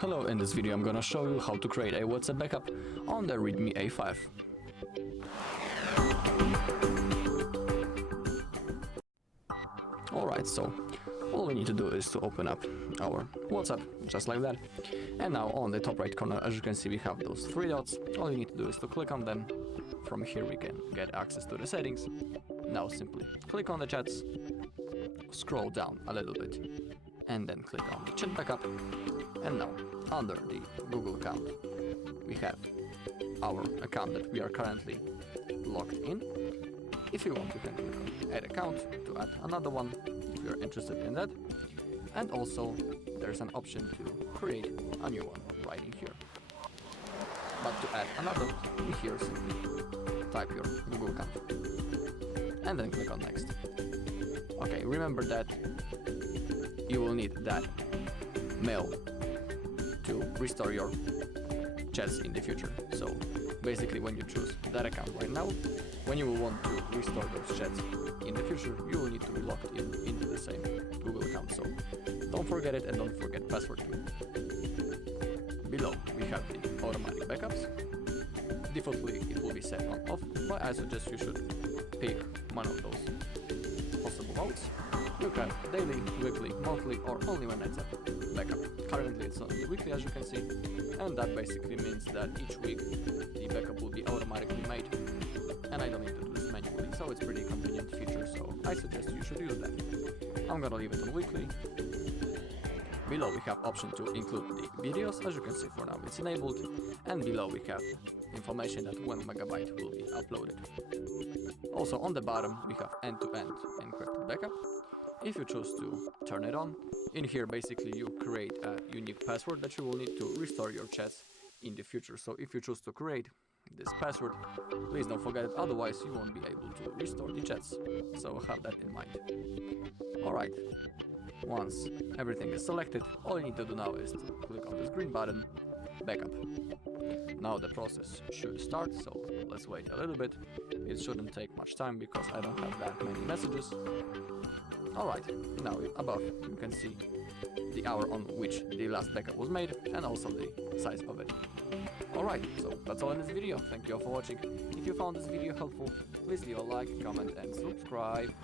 Hello, in this video I'm gonna show you how to create a WhatsApp backup on the REDMI A5. Alright, so all we need to do is to open up our WhatsApp, just like that. And now on the top right corner, as you can see, we have those three dots. All you need to do is to click on them. From here we can get access to the settings. Now simply click on the chats, scroll down a little bit, and then click on the chat backup. And now under the Google account we have our account that we are currently logged in. If you want, you can click on add account to add another one if you're interested in that. And also there's an option to create a new one right in here. But to add another, in here simply type your Google account and then click on next. Okay, remember that you will need that mail to restore your chats in the future. So basically when you choose that account right now, when you will want to restore those chats in the future, you will need to be logged into the same Google account. So don't forget it, and don't forget password too. Below we have the automatic backups. Defaultly it will be set on off, but I suggest you should pick one of those possible modes. You have daily, weekly, monthly, or only when it's a backup. Currently it's on the weekly, as you can see, and that basically means that each week the backup will be automatically made, and I don't need to do this manually, so it's pretty convenient feature, so I suggest you should use that. I'm gonna leave it on weekly. Below we have option to include the videos. As you can see, for now it's enabled, and below we have information that 1 megabyte will be uploaded. Also on the bottom we have end-to-end encrypted backup. If you choose to turn it on, in here basically you create a unique password that you will need to restore your chats in the future. So if you choose to create this password, please don't forget it, otherwise you won't be able to restore the chats. So have that in mind. Alright, once everything is selected, all you need to do now is to click on this green button, backup. Now the process should start, so let's wait a little bit. It shouldn't take much time because I don't have that many messages. Alright, now above you can see the hour on which the last backup was made and also the size of it. Alright, so that's all in this video. Thank you all for watching. If you found this video helpful, please leave a like, comment and subscribe.